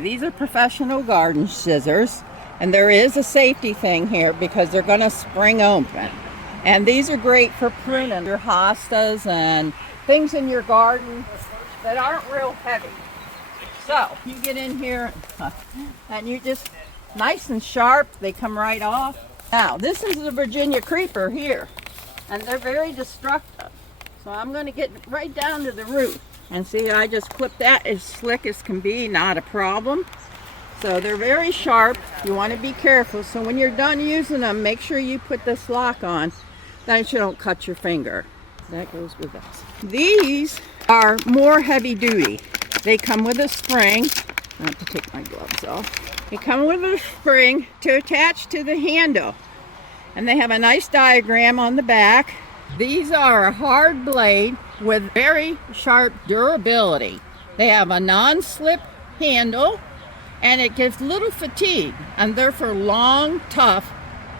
These are professional garden scissors, and there is a safety thing here because they're going to spring open. And these are great for pruning your hostas and things in your garden that aren't real heavy. So you get in here and you just nice and sharp, they come right off. Now this is the Virginia creeper here, and they're very destructive. So I'm going to get right down to the root. And see, I just clipped that as slick as can be, not a problem. So they're very sharp. You want to be careful. So when you're done using them, make sure you put this lock on, that you don't cut your finger. That goes with this. These are more heavy duty. They come with a spring. I have to take my gloves off. They come with a spring to attach to the handle. And they have a nice diagram on the back. These are a hard blade with very sharp durability. They have a non-slip handle, and it gives little fatigue, and they're for long, tough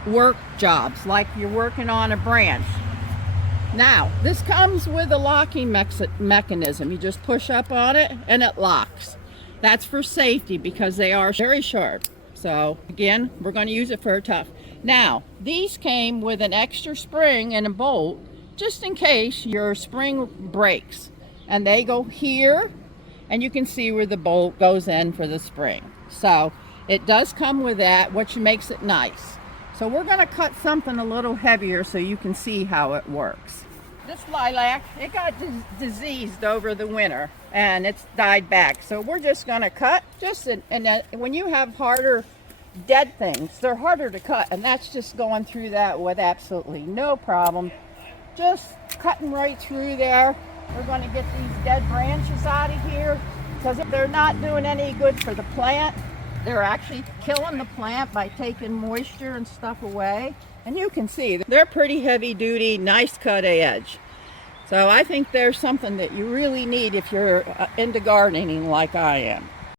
work jobs like you're working on a branch. Now, this comes with a locking mechanism. You just push up on it and it locks. That's for safety because they are very sharp. So again, we're going to use it for tough. Now, these came with an extra spring and a bolt just in case your spring breaks. And they go here, and you can see where the bolt goes in for the spring. So it does come with that, which makes it nice. So we're going to cut something a little heavier so you can see how it works. This lilac, it got diseased over the winter and it's died back. So we're just going to cut when you have harder dead things, they're harder to cut, and that's just going through that with absolutely no problem. Just cutting right through there. We're going to get these dead branches out of here because they're not doing any good for the plant. They're actually killing the plant by taking moisture and stuff away. And you can see they're pretty heavy duty, nice cut edge. So I think there's something that you really need if you're into gardening like I am.